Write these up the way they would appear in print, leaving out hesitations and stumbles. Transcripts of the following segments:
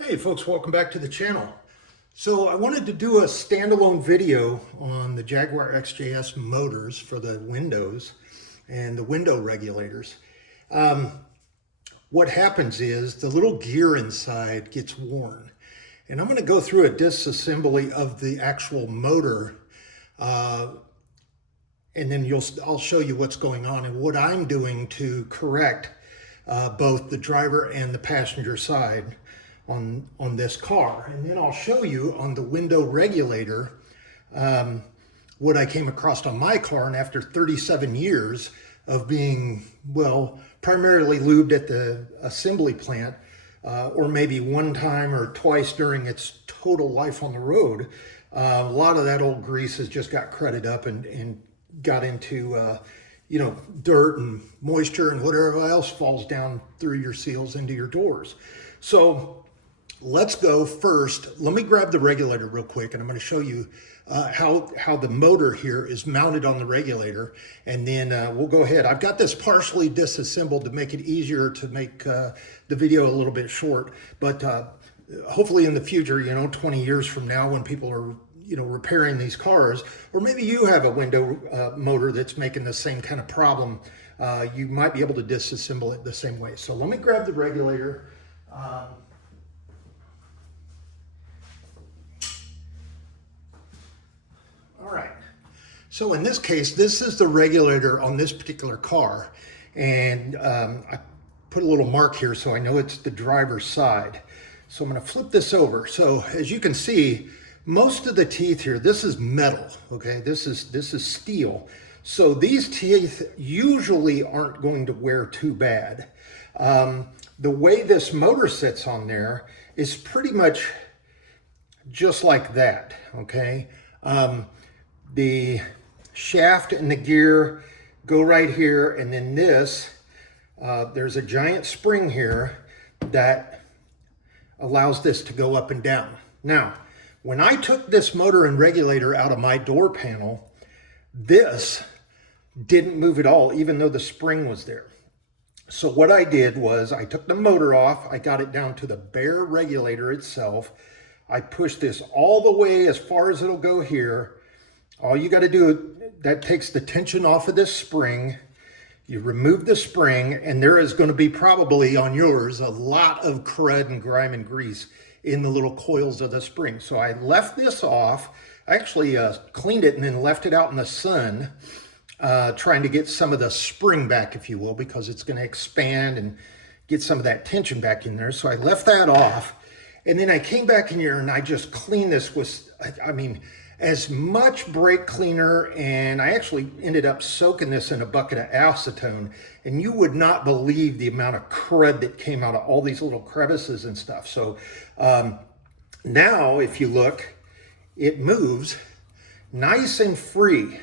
Hey folks, welcome back to the channel. So I wanted to do a standalone video on the Jaguar XJS motors for the windows and the window regulators. What happens is the little gear inside gets worn. And I'm going to go through a disassembly of the actual motor, and then I'll show you what's going on and what I'm doing to correct both the driver and the passenger side on this car. And then I'll show you on the window regulator what I came across on my car. And after 37 years of being, well, primarily lubed at the assembly plant, or maybe one time or twice during its total life on the road, a lot of that old grease has just got crudded up and got into dirt and moisture and whatever else falls down through your seals into your doors. So let's go first. Let me grab the regulator real quick, and I'm going to show you how the motor here is mounted on the regulator, and then we'll go ahead. I've got this partially disassembled to make it easier to make the video a little bit short, but hopefully in the future, 20 years from now, when people are repairing these cars, or maybe you have a window motor that's making the same kind of problem, you might be able to disassemble it the same way. So let me grab the regulator. All right, so in this case, this is the regulator on this particular car, and I put a little mark here so I know it's the driver's side. So I'm going to flip this over. So as you can see, most of the teeth here, this is metal, okay? This is steel. So these teeth usually aren't going to wear too bad. The way this motor sits on there is pretty much just like that, okay? The shaft and the gear go right here, and then this, there's a giant spring here that allows this to go up and down. Now, when I took this motor and regulator out of my door panel, this didn't move at all, even though the spring was there. So what I did was I took the motor off, I got it down to the bare regulator itself. I pushed this all the way as far as it'll go here. All you got to do, that takes the tension off of this spring. You remove the spring, and there is going to be probably on yours a lot of crud and grime and grease in the little coils of the spring. So I left this off. I actually cleaned it and then left it out in the sun, trying to get some of the spring back, if you will, because it's going to expand and get some of that tension back in there. So I left that off, and then I came back in here and I just cleaned this with, as much brake cleaner, and I actually ended up soaking this in a bucket of acetone, and you would not believe the amount of crud that came out of all these little crevices and stuff. So now if you look, it moves nice and free.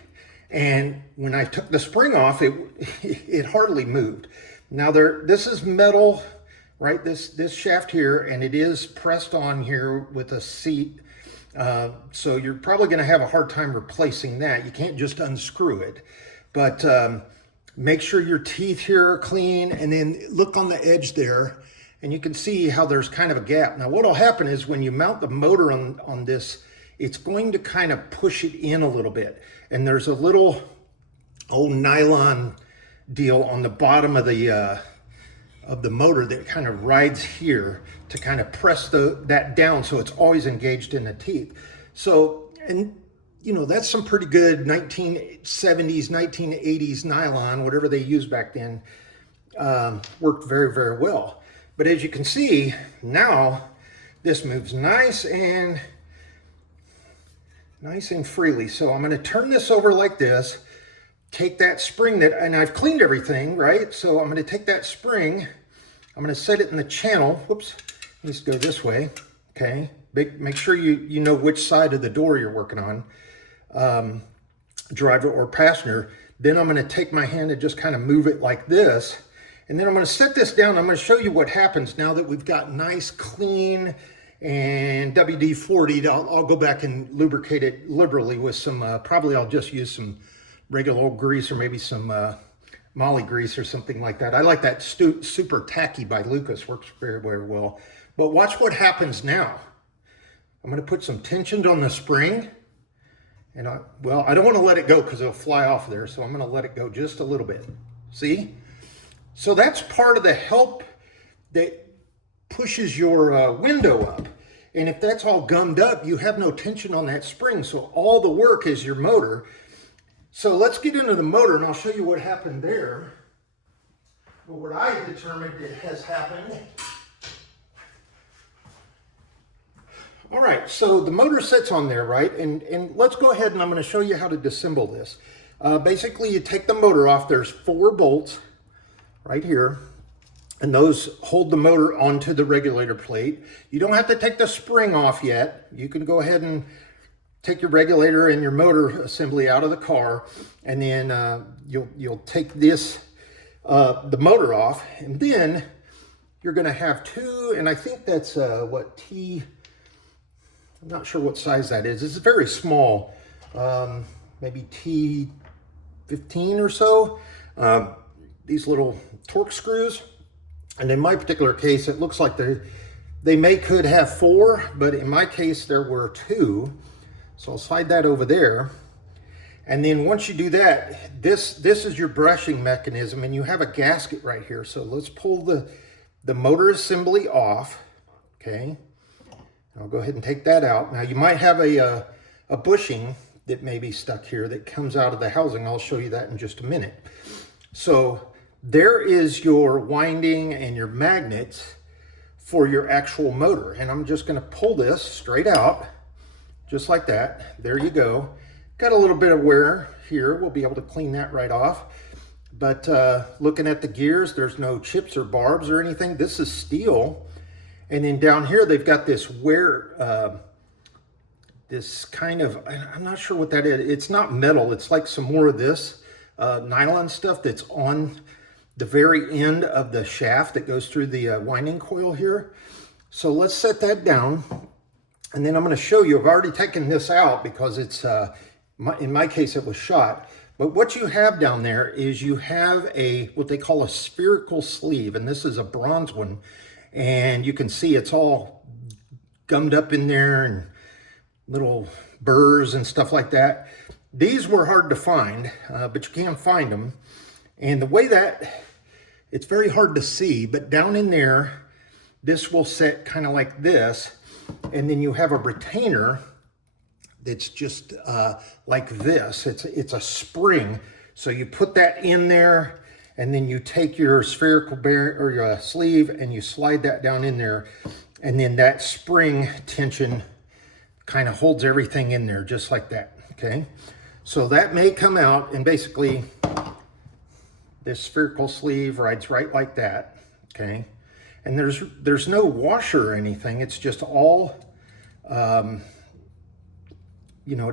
And when I took the spring off, it hardly moved. Now this is metal, right? This shaft here, and it is pressed on here with a seat. So you're probably going to have a hard time replacing that. You can't just unscrew it, but make sure your teeth here are clean, and then look on the edge there, and you can see how there's kind of a gap. Now what will happen is when you mount the motor on this, it's going to kind of push it in a little bit, and there's a little old nylon deal on the bottom of the motor that kind of rides here to kind of press that down so it's always engaged in the teeth. So, and that's some pretty good 1970s, 1980s nylon, whatever they used back then, worked very, very well. But as you can see, now this moves nice and freely. So I'm going to turn this over like this, take that spring and I've cleaned everything, right? So I'm going to take that spring, I'm going to set it in the channel. Whoops, let's go this way. Okay, make sure you know which side of the door you're working on, driver or passenger. Then I'm going to take my hand and just kind of move it like this. And then I'm going to set this down. I'm going to show you what happens now that we've got nice, clean, and WD-40. I'll go back and lubricate it liberally with some, probably I'll just use some regular old grease or maybe some Molly grease or something like that. I like that Super Tacky by Lucas, works very, very well. But watch what happens now. I'm going to put some tension on the spring. And I don't want to let it go because it'll fly off there. So I'm going to let it go just a little bit. See? So that's part of the help that pushes your window up. And if that's all gummed up, you have no tension on that spring. So all the work is your motor. So let's get into the motor and I'll show you what happened there. But what I determined it has happened. All right, so the motor sits on there, right? And let's go ahead and I'm going to show you how to disassemble this. Basically, you take the motor off. There's 4 bolts right here, and those hold the motor onto the regulator plate. You don't have to take the spring off yet. You can go ahead and take your regulator and your motor assembly out of the car, and then you'll take this the motor off, and then you're going to have 2, and I think that's I'm not sure what size that is. It's very small, maybe T15 or so. These little Torx screws. And in my particular case, it looks like they could have 4, but in my case, there were 2. So I'll slide that over there. And then once you do that, this is your brushing mechanism, and you have a gasket right here. So let's pull the motor assembly off, okay? I'll go ahead and take that out. Now you might have a bushing that may be stuck here that comes out of the housing. I'll show you that in just a minute. So there is your winding and your magnets for your actual motor. And I'm just going to pull this straight out, just like that. There you go. Got a little bit of wear here. We'll be able to clean that right off. But looking at the gears, there's no chips or barbs or anything. This is steel. And then down here, they've got this wear, this kind of, I'm not sure what that is. It's not metal. It's like some more of this nylon stuff that's on the very end of the shaft that goes through the winding coil here. So let's set that down. And then I'm going to show you, I've already taken this out because it's, in my case, it was shot. But what you have down there is you have what they call a spherical sleeve. And this is a bronze one. And you can see it's all gummed up in there and little burrs and stuff like that. These were hard to find, but you can find them. And the way that, it's very hard to see, but down in there, this will set kind of like this. And then you have a retainer that's just like this. It's a spring. So you put that in there, and then you take your spherical bearing or your sleeve and you slide that down in there. And then that spring tension kind of holds everything in there just like that, okay? So that may come out, and basically this spherical sleeve rides right like that, okay? And there's no washer or anything. It's just all, it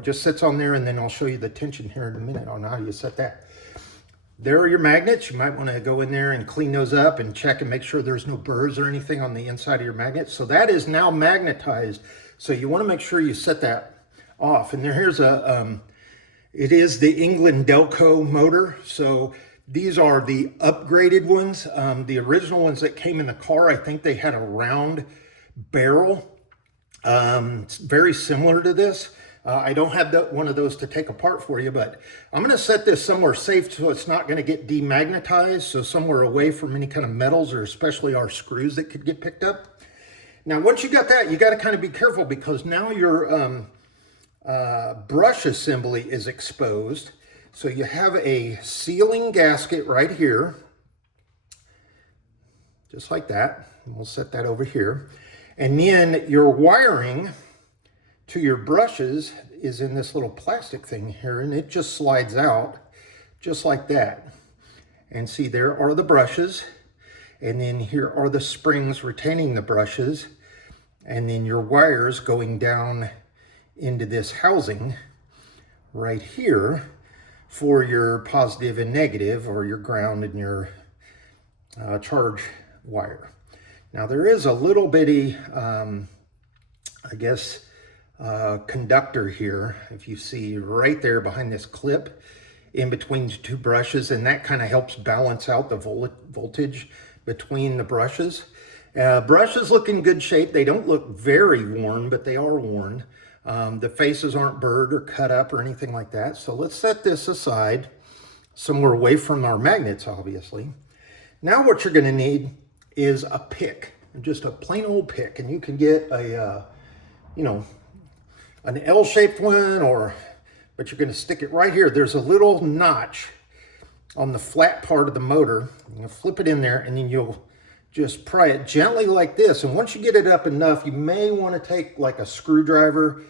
just sits on there, and then I'll show you the tension here in a minute on how you set that. There are your magnets. You might want to go in there and clean those up and check and make sure there's no burrs or anything on the inside of your magnet. So that is now magnetized. So you want to make sure you set that off. And here's it is the England Delco motor. So these are the upgraded ones. The original ones that came in the car, I think they had a round barrel. It's very similar to this. I don't have one of those to take apart for you, but I'm going to set this somewhere safe so it's not going to get demagnetized, so somewhere away from any kind of metals or especially our screws that could get picked up. Now, once you got that, you got to kind of be careful because now your brush assembly is exposed. So you have a sealing gasket right here, just like that. And we'll set that over here. And then your wiring to your brushes is in this little plastic thing here, and it just slides out just like that. And see, there are the brushes, and then here are the springs retaining the brushes, and then your wires going down into this housing right here for your positive and negative, or your ground and your charge wire. Now there is a little bitty, I guess, conductor here, if you see right there behind this clip in between the 2 brushes, and that kind of helps balance out the voltage between the brushes. Brush is looking good shape. They don't look very worn, but they are worn. The faces aren't burred or cut up or anything like that. So let's set this aside somewhere away from our magnets, obviously. Now what you're going to need is a pick, just a plain old pick. And you can get a, you know, an L-shaped one, but you're going to stick it right here. There's a little notch on the flat part of the motor. You're going to flip it in there, and then you'll just pry it gently like this. And once you get it up enough, you may want to take like a screwdriver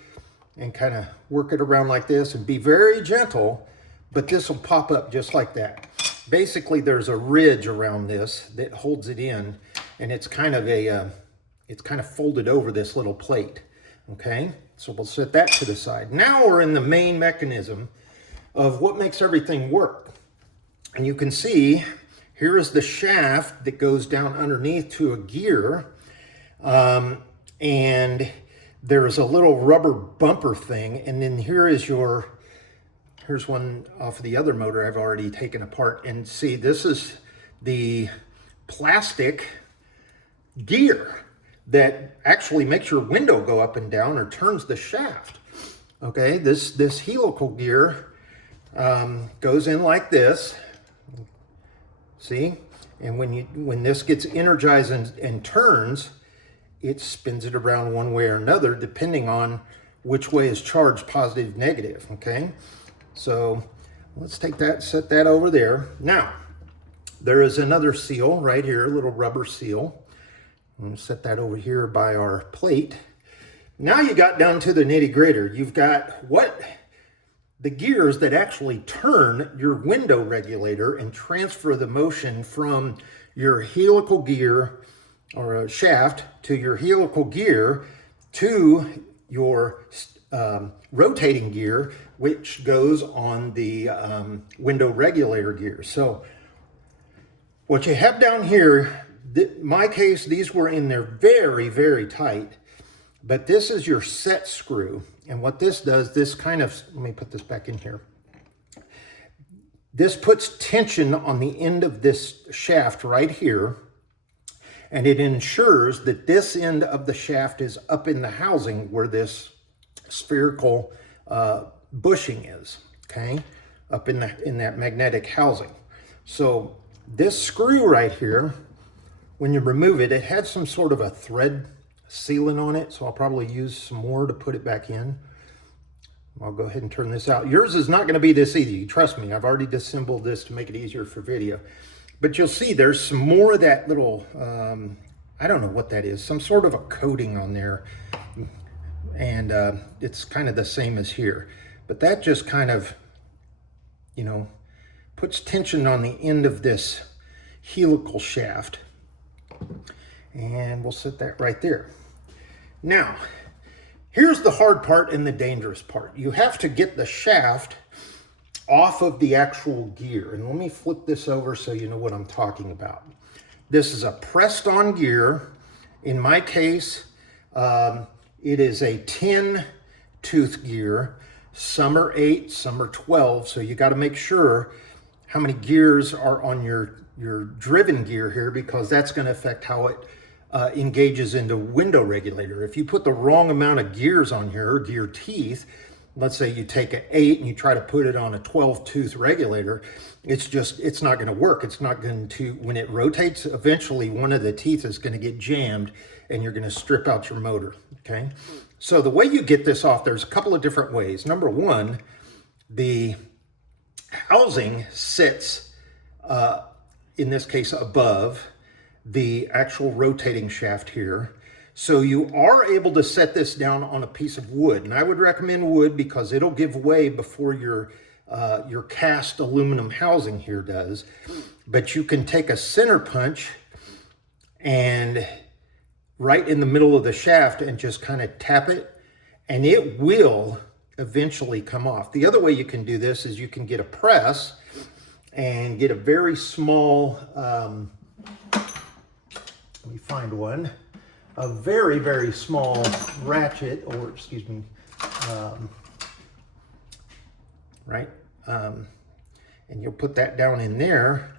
and kind of work it around like this and be very gentle, but this will pop up just like that. Basically, there's a ridge around this that holds it in, and it's kind of folded over this little plate. Okay, so we'll set that to the side. Now we're in the main mechanism of what makes everything work. And you can see here is the shaft that goes down underneath to a gear. And there's a little rubber bumper thing. And then here's one off of the other motor I've already taken apart. And see, this is the plastic gear that actually makes your window go up and down or turns the shaft. Okay, this helical gear goes in like this. See, and when this gets energized and turns, it spins it around one way or another depending on which way is charged, positive, negative. Okay, so let's take that, set that over there. Now there is another seal right here, a little rubber seal. I'm going to set that over here by our plate. Now you got down to the nitty-gritty. You've got the gears that actually turn your window regulator and transfer the motion from your helical gear or a shaft to your helical gear to your rotating gear, which goes on the window regulator gear. So what you have down here, in my case, these were in there very, very tight, but this is your set screw. And what this does, this kind of, let me put this back in here. This puts tension on the end of this shaft right here, and it ensures that this end of the shaft is up in the housing where this spherical bushing is, okay? Up in that magnetic housing. So this screw right here, when you remove it, it had some sort of a thread sealant on it, so I'll probably use some more to put it back in. I'll go ahead and turn this out. Yours is not going to be this easy, trust me. I've already disassembled this to make it easier for video. But you'll see there's some more of that little, I don't know what that is, some sort of a coating on there. And it's kind of the same as here. But that just kind of, you know, puts tension on the end of this helical shaft. And we'll set that right there. Now, here's the hard part and the dangerous part. You have to get the shaft off of the actual gear. And let me flip this over so you know what I'm talking about. This is a pressed on gear. In my case, it is a 10 tooth gear. Some are 8, some are 12. So you got to make sure how many gears are on your driven gear here, because that's going to affect how it engages into window regulator. If you put the wrong amount of gears on here, or gear teeth, let's say you take an 8 and you try to put it on a 12 tooth regulator, it's not going to work. It's not going to, when it rotates, eventually one of the teeth is going to get jammed and you're going to strip out your motor. Okay. So the way you get this off, there's a couple of different ways. Number one, the housing sits, in this case, above the actual rotating shaft here. So you are able to set this down on a piece of wood. And I would recommend wood because it'll give way before your cast aluminum housing here does. But you can take a center punch and right in the middle of the shaft and just kind of tap it, and it will eventually come off. The other way you can do this is you can get a press and get a very small, let me find one, a very, very small ratchet, or excuse me, right? And you'll put that down in there,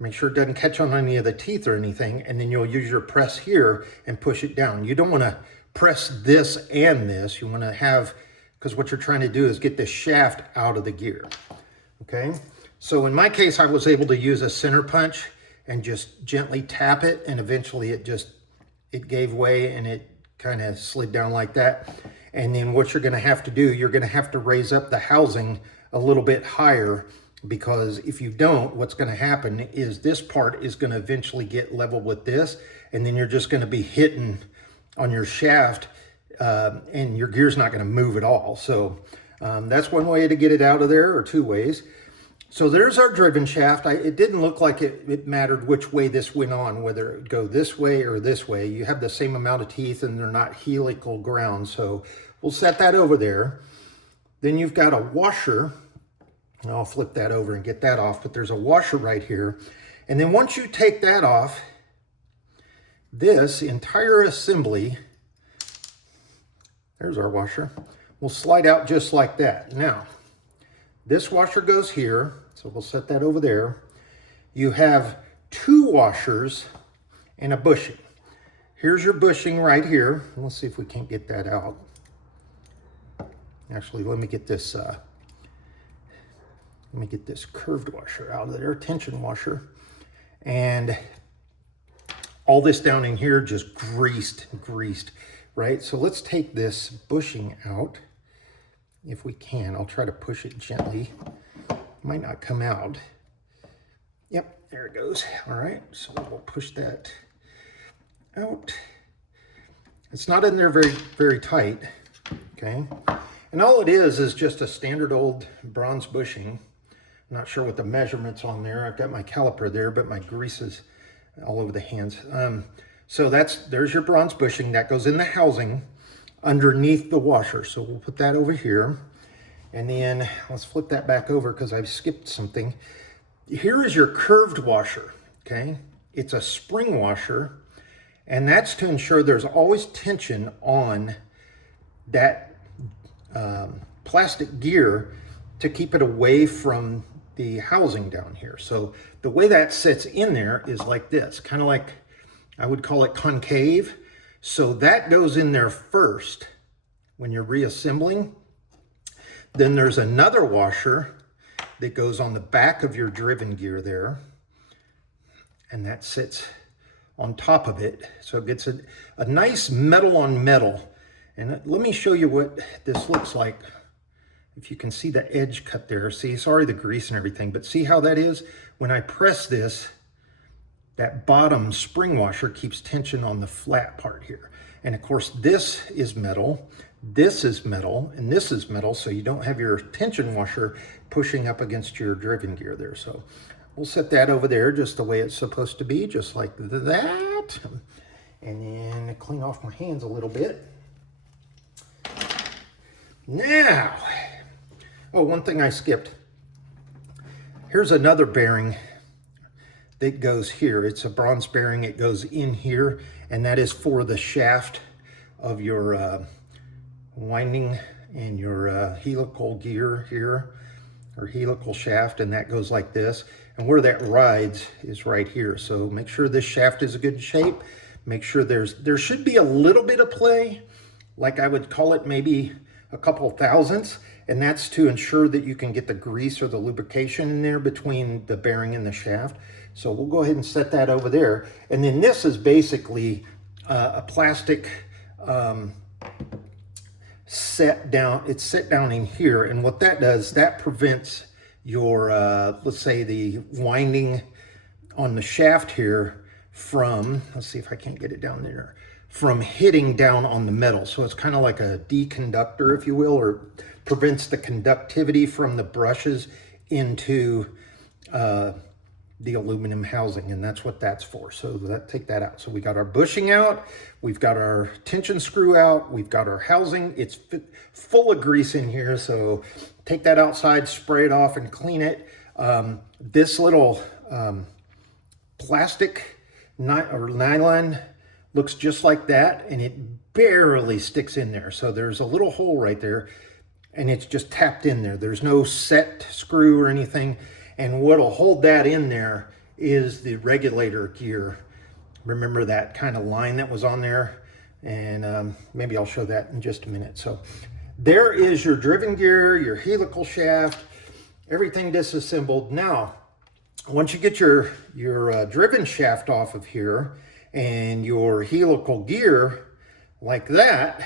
Make sure it doesn't catch on any of the teeth or anything, and then you'll use your press here and push it down. You don't want to press this and this. You want to have, because what you're trying to do is get the shaft out of the gear, okay? So in my case, I was able to use a center punch and just gently tap it, and eventually it gave way and it kind of slid down like that. And then what you're gonna have to do, you're gonna have to raise up the housing a little bit higher, because if you don't, what's gonna happen is this part is gonna eventually get level with this, and then you're just gonna be hitting on your shaft, and your gear's not gonna move at all. So that's one way to get it out of there, or two ways. So there's our driven shaft. It didn't look like it mattered which way this went on, whether it would go this way or this way. You have the same amount of teeth and they're not helical ground. So we'll set that over there. Then you've got a washer. And I'll flip that over and get that off, but there's a washer right here. And then once you take that off, this entire assembly, there's our washer, will slide out just like that. Now, this washer goes here. So we'll set that over there. You have two washers and a bushing. Here's your bushing right here. Let's see if we can't get that out. Actually, let me get this curved washer out of there, tension washer. And all this down in here just greased, right? So let's take this bushing out if we can. I'll try to push it gently. Might not come out. Yep, there it goes. All right, so we'll push that out. It's not in there very tight, okay? And all it is just a standard old bronze bushing. I'm not sure what the measurements on there. I've got my caliper there, but my grease is all over the hands. So there's your bronze bushing. That goes in the housing underneath the washer. So we'll put that over here. And then let's flip that back over because I've skipped something. Here is your curved washer, okay? It's a spring washer, and that's to ensure there's always tension on that plastic gear to keep it away from the housing down here. So the way that sits in there is like this, kind of like, I would call it concave. So that goes in there first when you're reassembling. Then there's another washer that goes on the back of your driven gear there, and that sits on top of it. So it gets a nice metal on metal. And let me show you what this looks like. If you can see the edge cut there. See, sorry, the grease and everything, but see how that is? When I press this, that bottom spring washer keeps tension on the flat part here. And of course, this is metal, this is metal, and this is metal, so you don't have your tension washer pushing up against your driven gear there. So we'll set that over there just the way it's supposed to be, just like that. And then clean off my hands a little bit. Now, oh, one thing I skipped. Here's another bearing that goes here. It's a bronze bearing. It goes in here, and that is for the shaft of your winding and your helical gear here, or helical shaft, and that goes like this. And where that rides is right here. So make sure this shaft is a good shape. Make sure there should be a little bit of play, like I would call it maybe a couple thousandths, and that's to ensure that you can get the grease or the lubrication in there between the bearing and the shaft. So we'll go ahead and set that over there. And then this is basically a plastic set down. It's set down in here, and what that does, that prevents your, let's say the winding on the shaft here from, let's see if I can't get it down there, from hitting down on the metal. So it's kind of like a deconductor, if you will, or prevents the conductivity from the brushes into the aluminum housing, and that's what that's for. So take that out. So we got our bushing out, we've got our tension screw out, we've got our housing. It's full of grease in here, so take that outside, spray it off, and clean it. This little plastic or nylon looks just like that, and it barely sticks in there. So there's a little hole right there, and it's just tapped in there. There's no set screw or anything. And what'll hold that in there is the regulator gear. Remember that kind of line that was on there? And maybe I'll show that in just a minute. So there is your driven gear, your helical shaft, everything disassembled. Now, once you get your driven shaft off of here and your helical gear like that,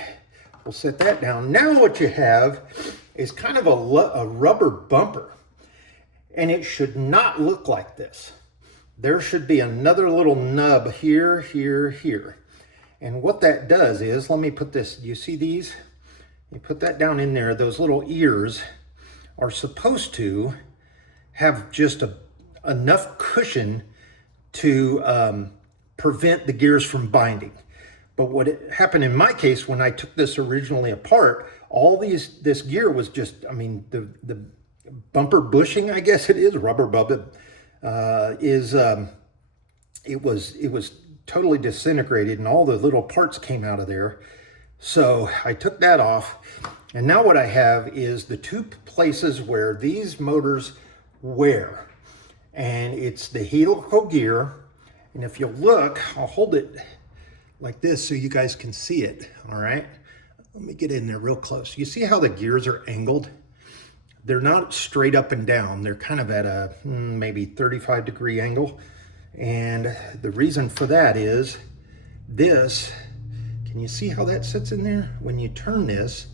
we'll set that down. Now what you have is kind of a rubber bumper, and it should not look like this. There should be another little nub here, here, here. And what that does is, let me put this, do you see these? You put that down in there. Those little ears are supposed to have just enough cushion to prevent the gears from binding. But what happened in my case, when I took this originally apart, this gear was just, I mean, the bumper bushing, I guess it is, rubber bumper, it was totally disintegrated, and all the little parts came out of there. So I took that off, and now what I have is the two places where these motors wear, and it's the helical gear. And if you look, I'll hold it like this so you guys can see it. All right, let me get in there real close. You see how the gears are angled? They're not straight up and down. They're kind of at a maybe 35-degree angle. And the reason for that is this. Can you see how that sits in there? When you turn this,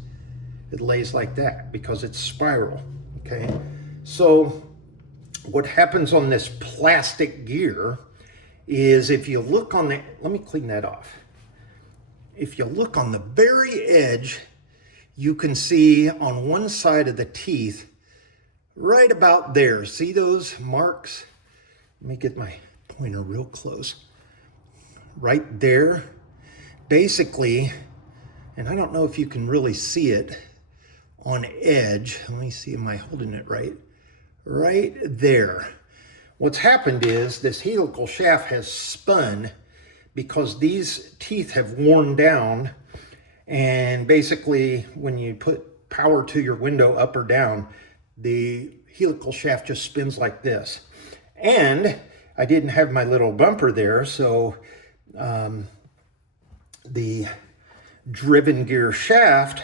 it lays like that because it's spiral, okay? So what happens on this plastic gear is, if you look on the, let me clean that off. If you look on the very edge, you can see on one side of the teeth, right about there, see those marks? Let me get my pointer real close. Right there, basically, and I don't know if you can really see it on edge. Let me see, am I holding it right? Right there. What's happened is this helical shaft has spun because these teeth have worn down, and basically when you put power to your window up or down, the helical shaft just spins like this. And I didn't have my little bumper there, so the driven gear shaft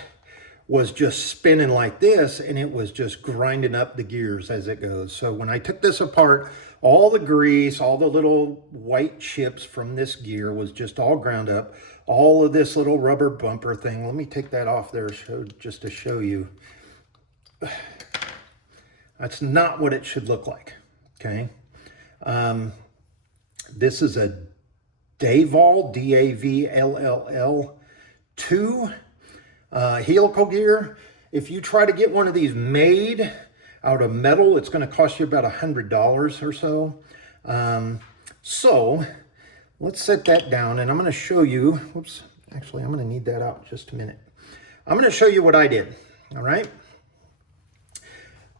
was just spinning like this, and it was just grinding up the gears as it goes. So when I took this apart, all the grease, all the little white chips from this gear was just all ground up. All of this little rubber bumper thing, let me take that off there just to show you. That's not what it should look like, okay? This is a Davall, D-A-V-L-L-L 2 helical gear. If you try to get one of these made out of metal, it's going to cost you about $100 or so. So let's set that down, and I'm going to show you, whoops, actually I'm going to need that out in just a minute. I'm going to show you what I did, all right?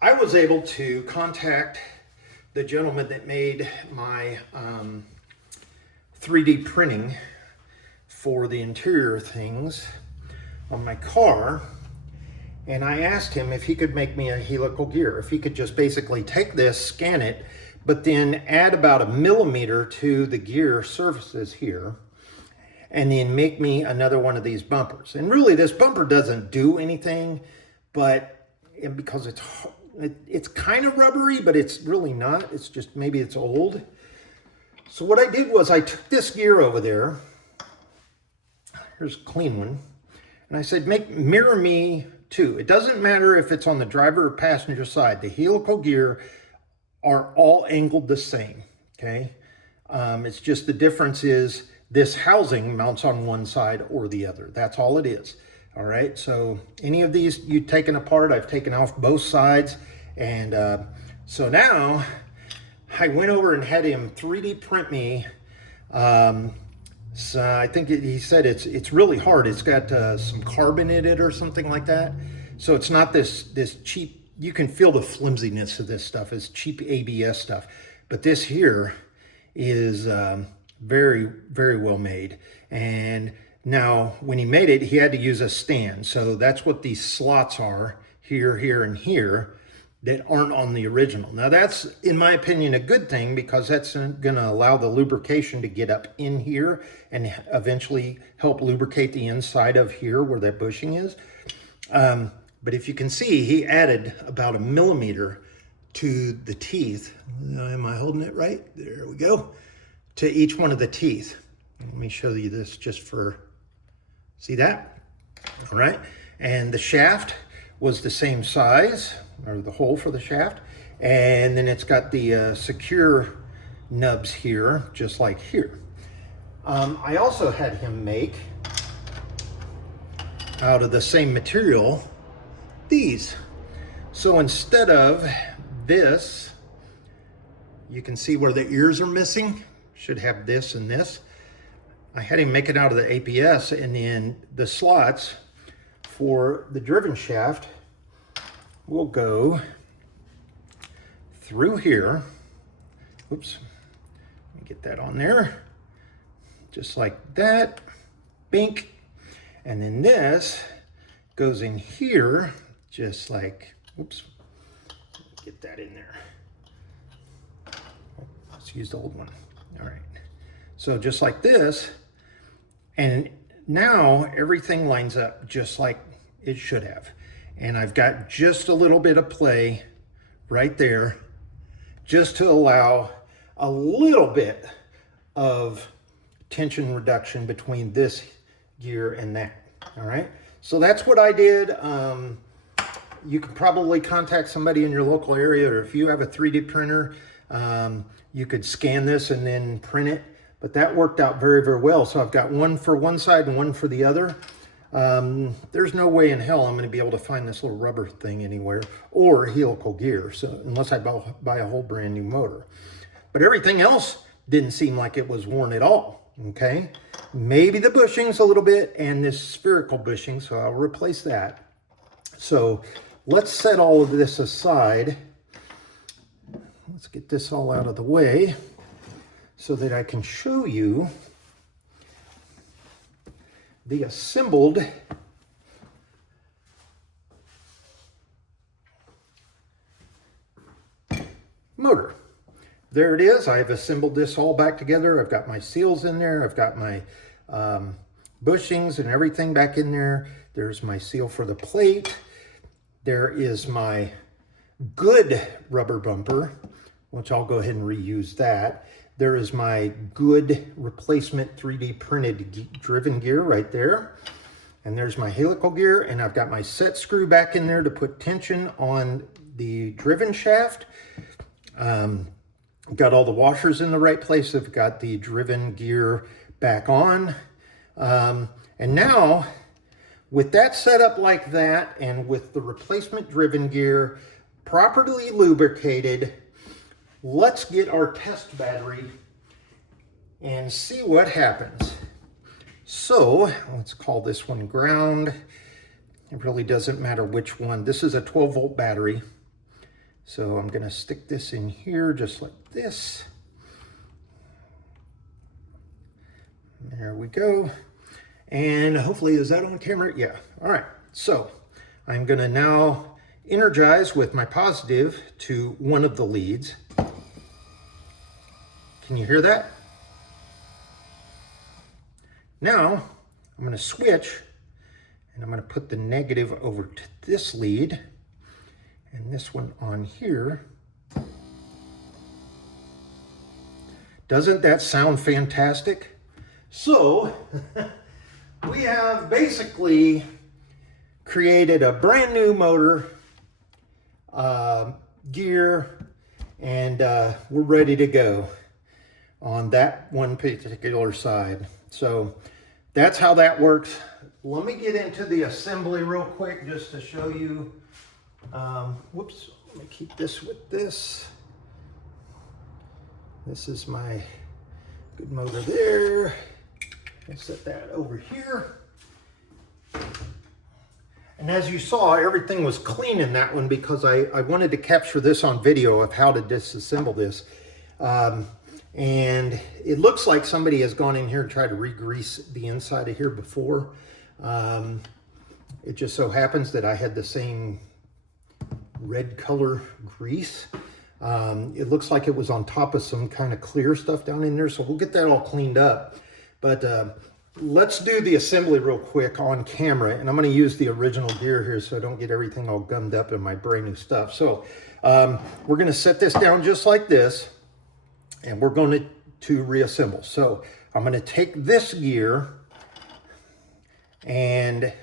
I was able to contact the gentleman that made my 3D printing for the interior things on my car, and I asked him if he could make me a helical gear, if he could just basically take this, scan it, but then add about 1 millimeter to the gear surfaces here, and then make me another one of these bumpers. And really this bumper doesn't do anything, but because it's kind of rubbery, but it's really not. It's just, maybe it's old. So what I did was I took this gear over there, here's a clean one, and I said, mirror me too. It doesn't matter if it's on the driver or passenger side. The helical gear are all angled the same, okay? It's just the difference is this housing mounts on one side or the other. That's all it is, all right? So any of these you've taken apart, I've taken off both sides. And so now I went over and had him 3D print me. So I think he said it's really hard. It's got some carbon in it or something like that. So it's not this cheap, you can feel the flimsiness of this stuff. It's cheap ABS stuff. But this here is very, very well made. And now when he made it, he had to use a stand. So that's what these slots are, here, here, and here. that aren't on the original. Now that's, in my opinion, a good thing, because that's going to allow the lubrication to get up in here and eventually help lubricate the inside of here where that bushing is. But if you can see, he added about 1 millimeter to the teeth. Am I holding it right? There we go. To each one of the teeth. Let me show you this just for, see that? All right. And the shaft was the same size, or the hole for the shaft. And then it's got the secure nubs here, just like here. I also had him make, out of the same material, these. So instead of this, you can see where the ears are missing, should have this and this. I had him make it out of the ABS, and then the slots for the driven shaft will go through here. Oops, let me get that on there. Just like that, bink. And then this goes in here, just like, oops, get that in there. Let's use the old one. All right. So just like this, and now everything lines up just like it should have. And I've got just a little bit of play right there, just to allow a little bit of tension reduction between this gear and that. All right, so that's what I did. You can probably contact somebody in your local area, or if you have a 3D printer, you could scan this and then print it. But that worked out very, very well. So I've got one for one side and one for the other. There's no way in hell I'm going to be able to find this little rubber thing anywhere, or helical gear, so unless I buy a whole brand new motor. But everything else didn't seem like it was worn at all. Okay, maybe the bushings a little bit and this spherical bushing, so I'll replace that. So let's set all of this aside. Let's get this all out of the way so that I can show you the assembled motor. There it is. I've assembled this all back together. I've got my seals in there. I've got my bushings and everything back in there. There's my seal for the plate. There is my good rubber bumper, which I'll go ahead and reuse that. There is my good replacement 3D printed driven gear right there. And there's my helical gear, and I've got my set screw back in there to put tension on the driven shaft. Got all the washers in the right place. I've got the driven gear back on. And now, with that set up like that, and with the replacement driven gear properly lubricated, let's get our test battery and see what happens. So let's call this one ground. It really doesn't matter which one. This is a 12-volt battery. So I'm going to stick this in here just like this. There we go. And hopefully, is that on camera? Yeah. All right. So I'm going to now energize with my positive to one of the leads. Can you hear that? Now I'm going to switch, and I'm going to put the negative over to this lead and this one on here. Doesn't that sound fantastic? So we have basically created a brand new motor, gear, and we're ready to go on that one particular side. So that's how that works. Let me get into the assembly real quick just to show you. Whoops, let me keep this with this. This is my good motor there. I'll set that over here. And as you saw, everything was clean in that one because I wanted to capture this on video of how to disassemble this. And it looks like somebody has gone in here and tried to re-grease the inside of here before. It just so happens that I had the same red color grease. It looks like it was on top of some kind of clear stuff down in there, so we'll get that all cleaned up. But let's do the assembly real quick on camera, and I'm going to use the original gear here so I don't get everything all gummed up in my brand new stuff. So we're going to set this down just like this, and we're going to reassemble. So I'm going to take this gear, and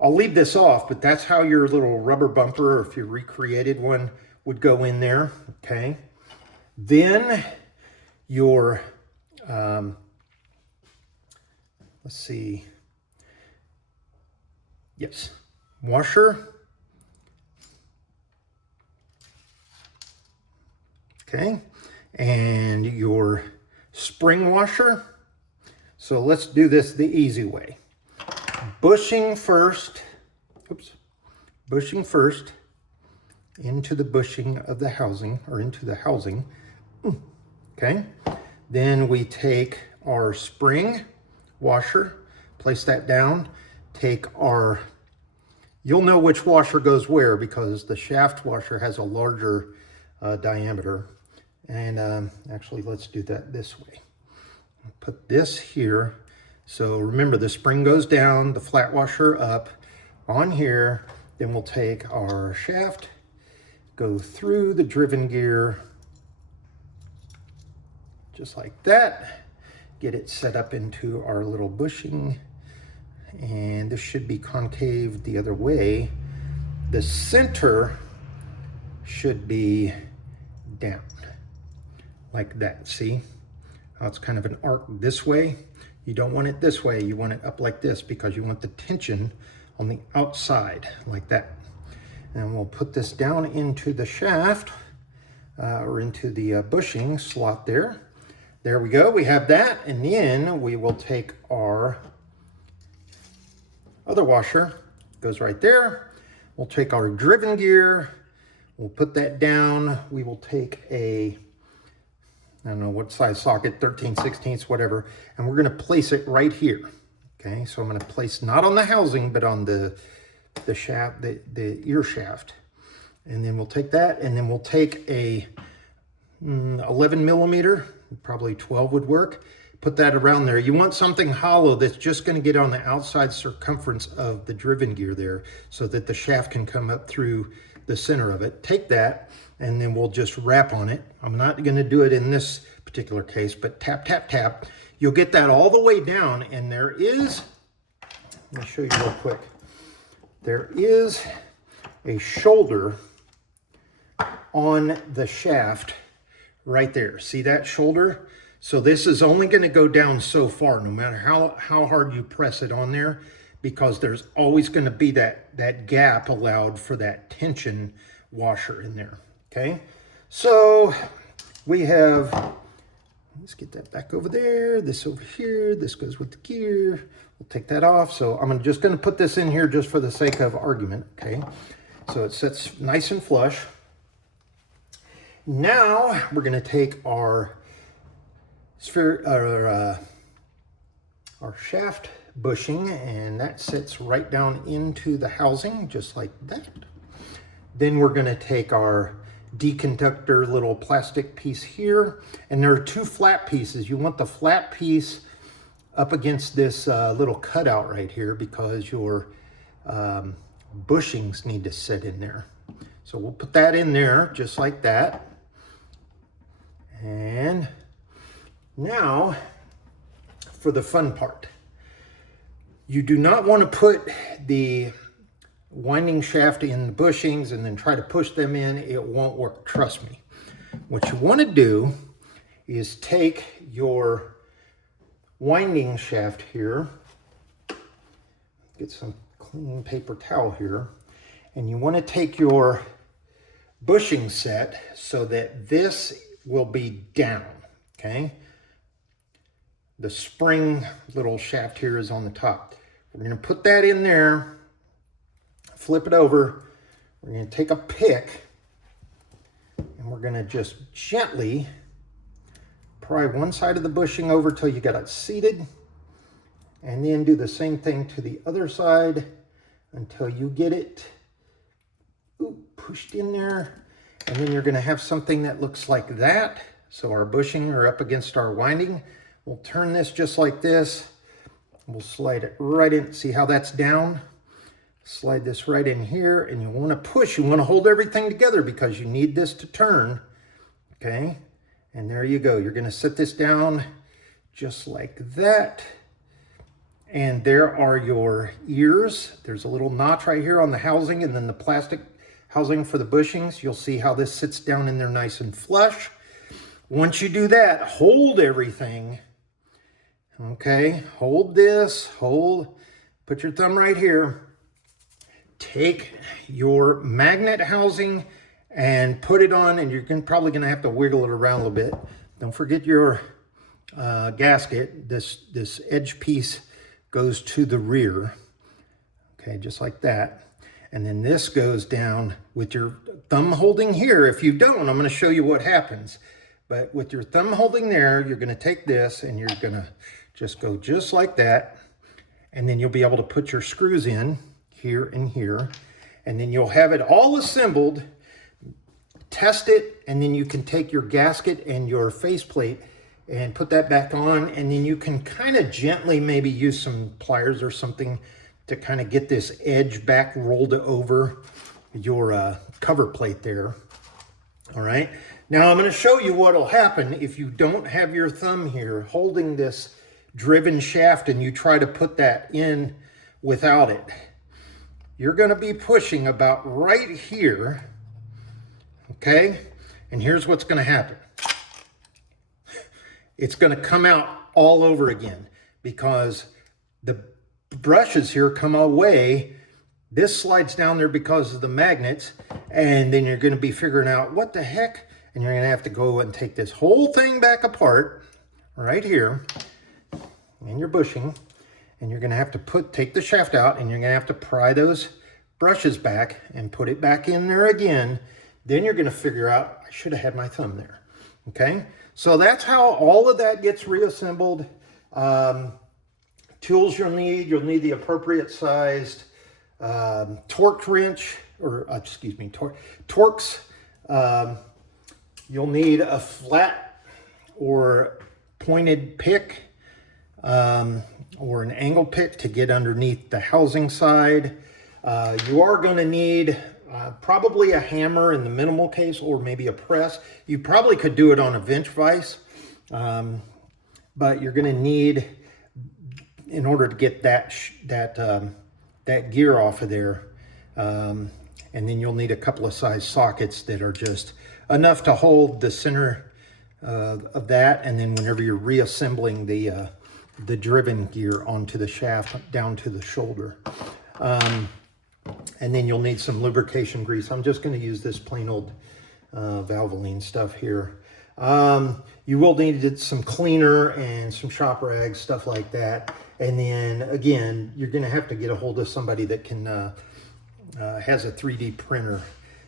I'll leave this off, but that's how your little rubber bumper, or if you recreated one, would go in there, okay? Then your, let's see, yes, washer, okay, and your spring washer. So let's do this the easy way. Bushing first, oops, bushing first into the bushing of the housing, or into the housing, okay? Then we take our spring washer, place that down, take our, you'll know which washer goes where because the shaft washer has a larger diameter. And actually, let's do that this way. Put this here. So remember, the spring goes down, the flat washer up on here. Then we'll take our shaft, go through the driven gear, just like that. Get it set up into our little bushing. And this should be concave the other way. The center should be down, like that, see? How it's kind of an arc this way. You don't want it this way, you want it up like this because you want the tension on the outside, like that. And we'll put this down into the shaft, or into the bushing slot there. There we go, we have that. And then we will take our other washer, goes right there. We'll take our driven gear, we'll put that down. We will take a, I don't know what size socket, 13/16, whatever, and we're gonna place it right here. Okay, so I'm gonna place not on the housing, but on the shaft, the ear shaft. And then we'll take that, and then we'll take a 11 millimeter, probably 12 would work, put that around there. You want something hollow that's just gonna get on the outside circumference of the driven gear there so that the shaft can come up through the center of it. Take that, and then we'll just wrap on it. I'm not gonna do it in this particular case, but tap, tap, tap. You'll get that all the way down, and there is, let me show you real quick. There is a shoulder on the shaft right there. See that shoulder? So this is only gonna go down so far, no matter how hard you press it on there, because there's always gonna be that gap allowed for that tension washer in there, okay? So we have, let's get that back over there, this over here, this goes with the gear. We'll take that off. So I'm just gonna put this in here just for the sake of argument, okay? So it sits nice and flush. Now we're gonna take our sphere, our shaft bushing, and that sits right down into the housing, just like that. Then we're gonna take our deconductor little plastic piece here, and there are two flat pieces. You want the flat piece up against this little cutout right here because your bushings need to sit in there. So we'll put that in there just like that. And now for the fun part. You do not want to put the winding shaft in the bushings and then try to push them in. It won't work, trust me. What you want to do is take your winding shaft here, get some clean paper towel here, and you want to take your bushing set so that this will be down, okay? The spring little shaft here is on the top. We're going to put that in there, flip it over. We're going to take a pick, and we're going to just gently pry one side of the bushing over till you got it seated, and then do the same thing to the other side until you get it pushed in there. And then you're gonna have something that looks like that. So our bushing are up against our winding. We'll turn this just like this. We'll slide it right in. See how that's down? Slide this right in here, and you wanna push. You wanna hold everything together because you need this to turn, okay? And there you go. You're gonna set this down just like that. And there are your ears. There's a little notch right here on the housing, and then the plastic housing for the bushings. You'll see how this sits down in there nice and flush. Once you do that, hold everything. Okay, hold this, put your thumb right here. Take your magnet housing and put it on, and you're probably gonna have to wiggle it around a little bit. Don't forget your gasket. This edge piece goes to the rear. Okay, just like that. And then this goes down with your thumb holding here. If you don't, I'm gonna show you what happens. But with your thumb holding there, you're gonna take this and you're gonna just go just like that. And then you'll be able to put your screws in here and here. And then you'll have it all assembled, test it, and then you can take your gasket and your faceplate and put that back on. And then you can kind of gently maybe use some pliers or something to kind of get this edge back rolled over your cover plate there. All right. Now I'm going to show you what will happen if you don't have your thumb here holding this driven shaft and you try to put that in without it. You're going to be pushing about right here. Okay. And here's what's going to happen. It's going to come out all over again because the brushes here come away. This slides down there because of the magnets, and then you're going to be figuring out what the heck, and you're going to have to go and take this whole thing back apart right here and your bushing, and you're going to have to take the shaft out, and you're going to have to pry those brushes back and put it back in there again. Then you're going to figure out, I should have had my thumb there. Okay, so that's how all of that gets reassembled. Tools you'll need the appropriate sized torque wrench, or Torx. You'll need a flat or pointed pick or an angle pick to get underneath the housing side. You are going to need probably a hammer in the minimal case, or maybe a press. You probably could do it on a bench vise, but you're going to need, in order to get that gear off of there, and then you'll need a couple of size sockets that are just enough to hold the center of that, and then whenever you're reassembling the driven gear onto the shaft down to the shoulder. And then you'll need some lubrication grease. I'm just going to use this plain old Valvoline stuff here. You will need some cleaner and some shop rags, stuff like that. And then again, you're going to have to get a hold of somebody that can has a 3D printer.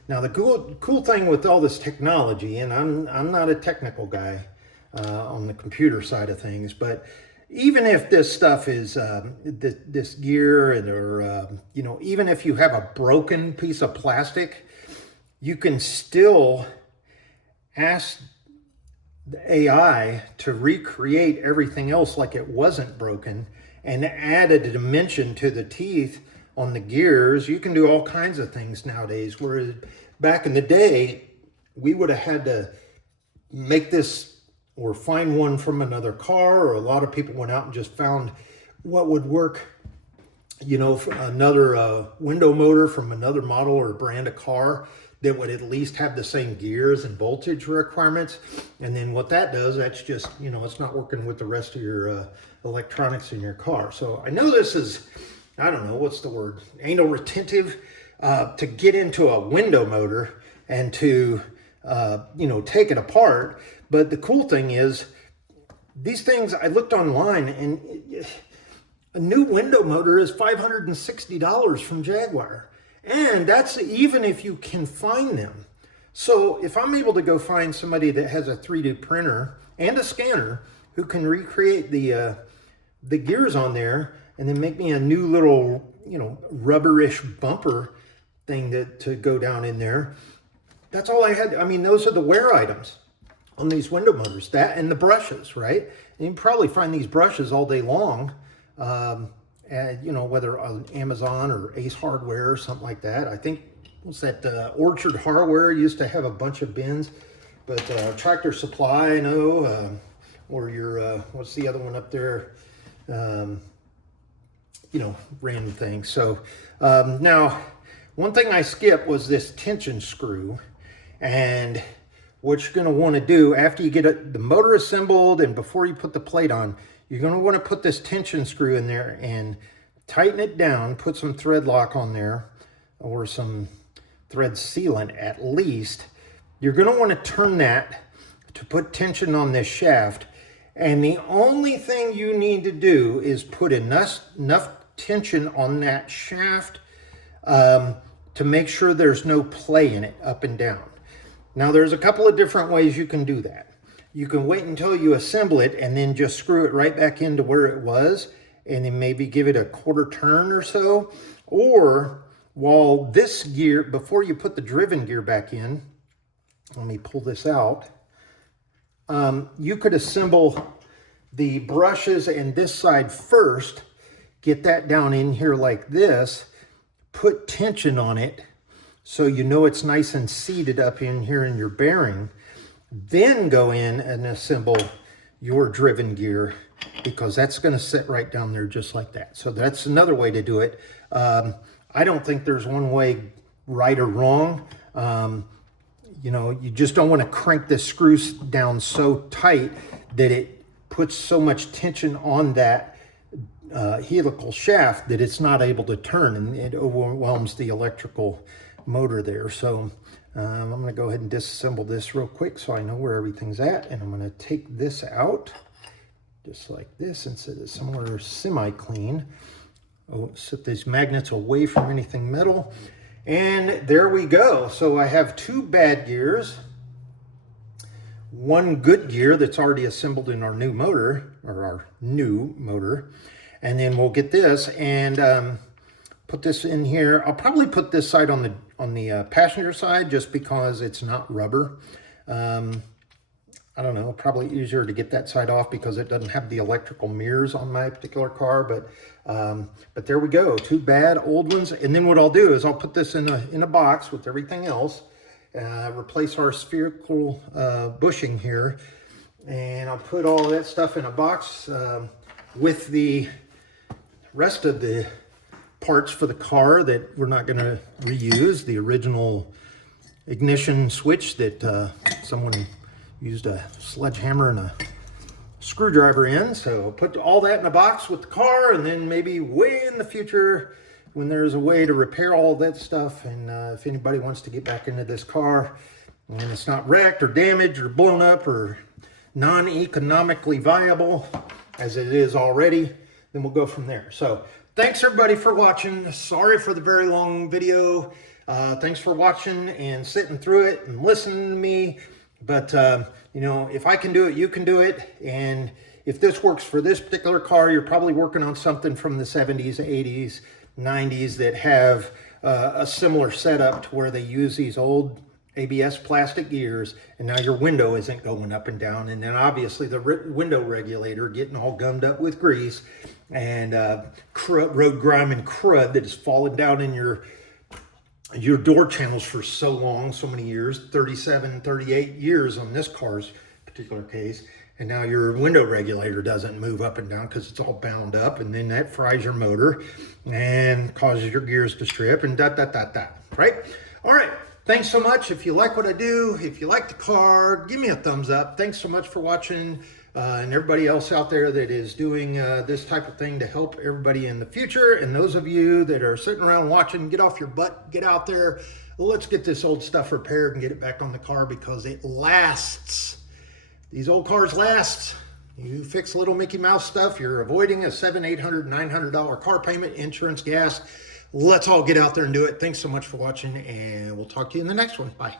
Now the cool thing with all this technology, and I'm not a technical guy on the computer side of things, but even if this stuff is this gear, or even if you have a broken piece of plastic, you can still ask the AI to recreate everything else like it wasn't broken, and add a dimension to the teeth on the gears. You can do all kinds of things nowadays, whereas back in the day, we would have had to make this or find one from another car, or a lot of people went out and just found what would work, another window motor from another model or brand of car that would at least have the same gears and voltage requirements. And then what that does, that's just, it's not working with the rest of your electronics in your car. So I know this is, I don't know, what's the word, anal retentive to get into a window motor and to, take it apart. But the cool thing is, these things, I looked online, and a new window motor is $560 from Jaguar. And that's even if you can find them. So if I'm able to go find somebody that has a 3D printer and a scanner who can recreate the gears on there, and then make me a new little, rubberish bumper thing to go down in there. That's all I had. I mean, those are the wear items on these window motors, that and the brushes, right? And you can probably find these brushes all day long, and, you know, whether on Amazon or Ace Hardware or something like that. I think, what's that, Orchard Hardware used to have a bunch of bins, but Tractor Supply, I know, or your, what's the other one up there? You know, random things. So now, one thing I skipped was this tension screw. And what you're going to want to do after you get the motor assembled and before you put the plate on, you're going to want to put this tension screw in there and tighten it down, put some thread lock on there or some thread sealant at least. You're going to want to turn that to put tension on this shaft. And the only thing you need to do is put enough tension on that shaft to make sure there's no play in it up and down. Now, there's a couple of different ways you can do that. You can wait until you assemble it and then just screw it right back into where it was and then maybe give it a quarter turn or so. Or while this gear, before you put the driven gear back in, let me pull this out, you could assemble the brushes and this side first, get that down in here like this, put tension on it so you know it's nice and seated up in here in your bearing, then go in and assemble your driven gear, because that's going to sit right down there just like that. So that's another way to do it. I don't think there's one way right or wrong. You know, you just don't want to crank the screws down so tight that it puts so much tension on that helical shaft that it's not able to turn, and it overwhelms the electrical motor there. So I'm going to go ahead and disassemble this real quick so I know where everything's at, and I'm going to take this out just like this and set it somewhere semi-clean. Oh, set these magnets away from anything metal, and there we go. So I have two bad gears, one good gear that's already assembled in our new motor, and then we'll get this and put this in here. I'll probably put this side on the passenger side just because it's not rubber. I don't know, probably easier to get that side off because it doesn't have the electrical mirrors on my particular car, but there we go, two bad old ones. And then what I'll do is I'll put this in a box with everything else, replace our spherical bushing here, and I'll put all that stuff in a box with the rest of the parts for the car that we're not going to reuse. The original ignition switch that someone used a sledgehammer and a screwdriver in. So put all that in a box with the car, and then maybe way in the future when there's a way to repair all that stuff, and if anybody wants to get back into this car and it's not wrecked or damaged or blown up or non-economically viable as it is already, then we'll go from there. So thanks everybody for watching. Sorry for the very long video. Thanks for watching and sitting through it and listening to me. But, you know, if I can do it, you can do it. And if this works for this particular car, you're probably working on something from the 70s, 80s, 90s that have a similar setup to where they use these old ABS plastic gears, and now your window isn't going up and down. And then obviously the window regulator getting all gummed up with grease and road grime and crud that has fallen down in your door channels for so long, so many years, 37, 38 years on this car's particular case. And now your window regulator doesn't move up and down because it's all bound up, and then that fries your motor and causes your gears to strip and right? All right. Thanks so much. If you like what I do, if you like the car, give me a thumbs up. Thanks so much for watching, and everybody else out there that is doing this type of thing to help everybody in the future. And those of you that are sitting around watching, get off your butt, get out there. Let's get this old stuff repaired and get it back on the car because it lasts. These old cars last. You fix little Mickey Mouse stuff, you're avoiding a $700, $800, $900 car payment, insurance, gas. Let's all get out there and do it. Thanks so much for watching, and we'll talk to you in the next one. Bye.